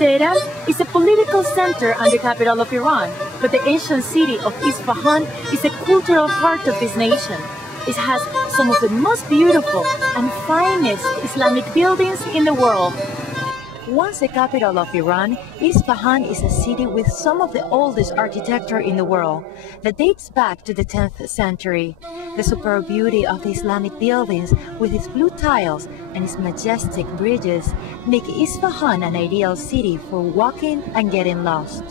Tehran is a political center and the capital of Iran, but the ancient city of Isfahan is a cultural part of this nation. It has some of the most beautiful and finest Islamic buildings in the world. Once the capital of Iran, Isfahan is a city with some of the oldest architecture in the world that dates back to the 10th century. The superb beauty of the Islamic buildings with its blue tiles and its majestic bridges make Isfahan an ideal city for walking and getting lost.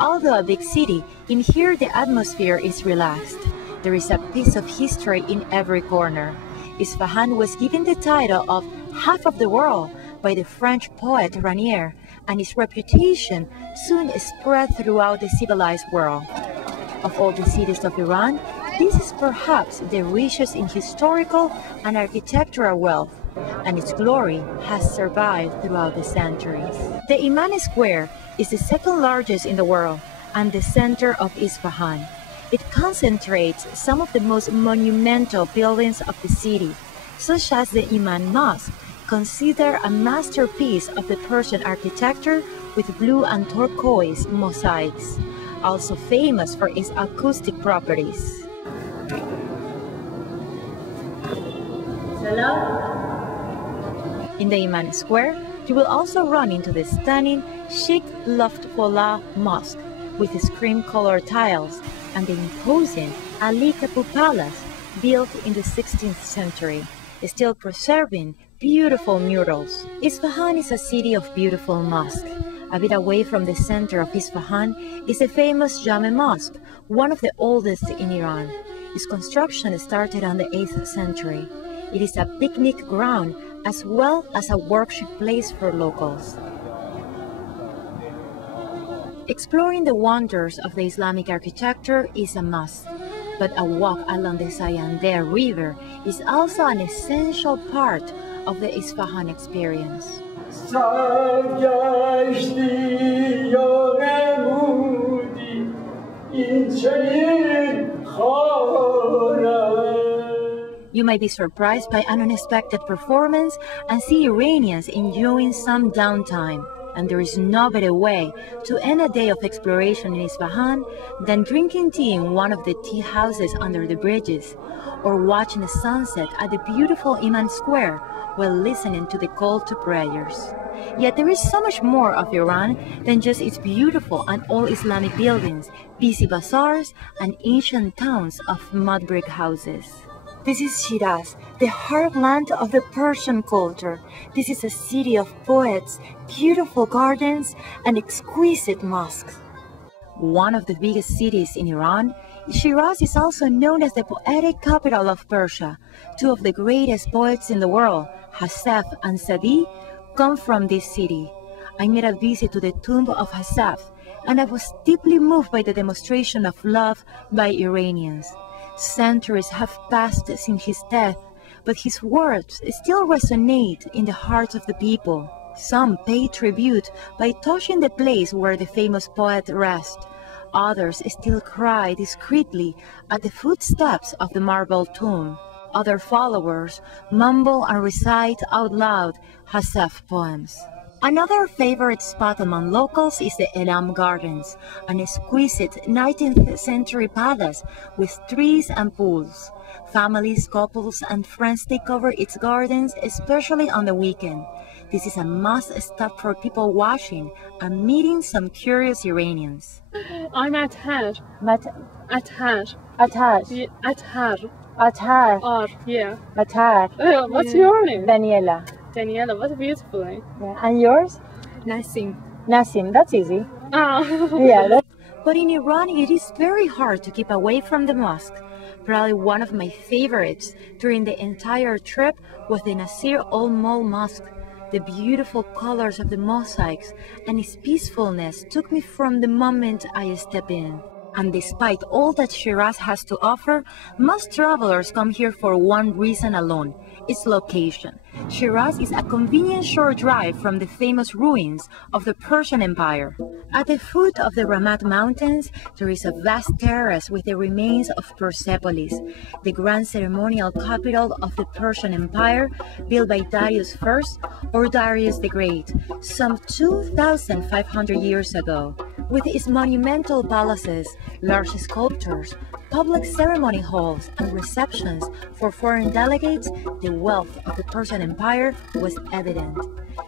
Although a big city, in here the atmosphere is relaxed. There is a piece of history in every corner. Isfahan was given the title of half of the world by the French poet Ranier, and its reputation soon spread throughout the civilized world. Of all the cities of Iran, this is perhaps the richest in historical and architectural wealth, and its glory has survived throughout the centuries. The Imam Square is the second largest in the world and the center of Isfahan. It concentrates some of the most monumental buildings of the city, such as the Imam Mosque, considered a masterpiece of the Persian architecture with blue and turquoise mosaics, also famous for its acoustic properties. In the Imam Square, you will also run into the stunning Sheikh Lutfullah Mosque with its cream-colored tiles and the imposing Ali Kapoor Palace built in the 16th century, still preserving beautiful murals. Isfahan is a city of beautiful mosques. A bit away from the center of Isfahan is the famous Jame Mosque, one of the oldest in Iran. Its construction started in the 8th century. It is a picnic ground as well as a worship place for locals. Exploring the wonders of the Islamic architecture is a must, but a walk along the Sayandeh River is also an essential part of the Isfahan experience. You might be surprised by an unexpected performance and see Iranians enjoying some downtime. And there is no better way to end a day of exploration in Isfahan than drinking tea in one of the tea houses under the bridges, or watching the sunset at the beautiful Imam Square while listening to the call to prayers. Yet there is so much more of Iran than just its beautiful and old Islamic buildings, busy bazaars, and ancient towns of mud brick houses. This is Shiraz, the heartland of the Persian culture. This is a city of poets, beautiful gardens, and exquisite mosques. One of the biggest cities in Iran, Shiraz is also known as the poetic capital of Persia. Two of the greatest poets in the world, Hassaf and Sadi, come from this city. I made a visit to the tomb of Hassaf, and I was deeply moved by the demonstration of love by Iranians. Centuries have passed since his death, but his words still resonate in the hearts of the people. Some pay tribute by touching the place where the famous poet rests. Others still cry discreetly at the footsteps of the marble tomb. Other followers mumble and recite out loud Hassaf poems. Another favorite spot among locals is the Elam Gardens, an exquisite 19th century palace with trees and pools. Families, couples, and friends take over its gardens, especially on the weekend. This is a must-stop for people watching and meeting some curious Iranians. I'm Athar. Athar. Athar. Yeah, Athar. Athar. Yeah. Athar. What's your name? Daniela. Daniela, what a beautiful name. Yeah. And yours? Nassim. Nassim, that's easy. Oh. Yeah. But in Iran, it is very hard to keep away from the mosque. Probably one of my favorites during the entire trip was the Nasir al-Mol Mosque. The beautiful colors of the mosaics and its peacefulness took me from the moment I stepped in. And despite all that Shiraz has to offer, most travelers come here for one reason alone: its location. Shiraz is a convenient short drive from the famous ruins of the Persian Empire. At the foot of the Ramat Mountains, there is a vast terrace with the remains of Persepolis, the grand ceremonial capital of the Persian Empire, built by Darius I or Darius the Great, some 2,500 years ago. With its monumental palaces, large sculptures, public ceremony halls, and receptions for foreign delegates, the wealth of the Persian Empire was evident.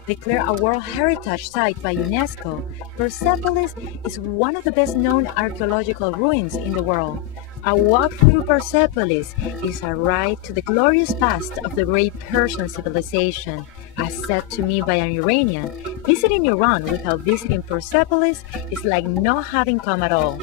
Declared a World Heritage Site by UNESCO, Persepolis is one of the best-known archaeological ruins in the world. A walk through Persepolis is a ride to the glorious past of the great Persian civilization. As said to me by an Iranian, visiting Iran without visiting Persepolis is like not having come at all.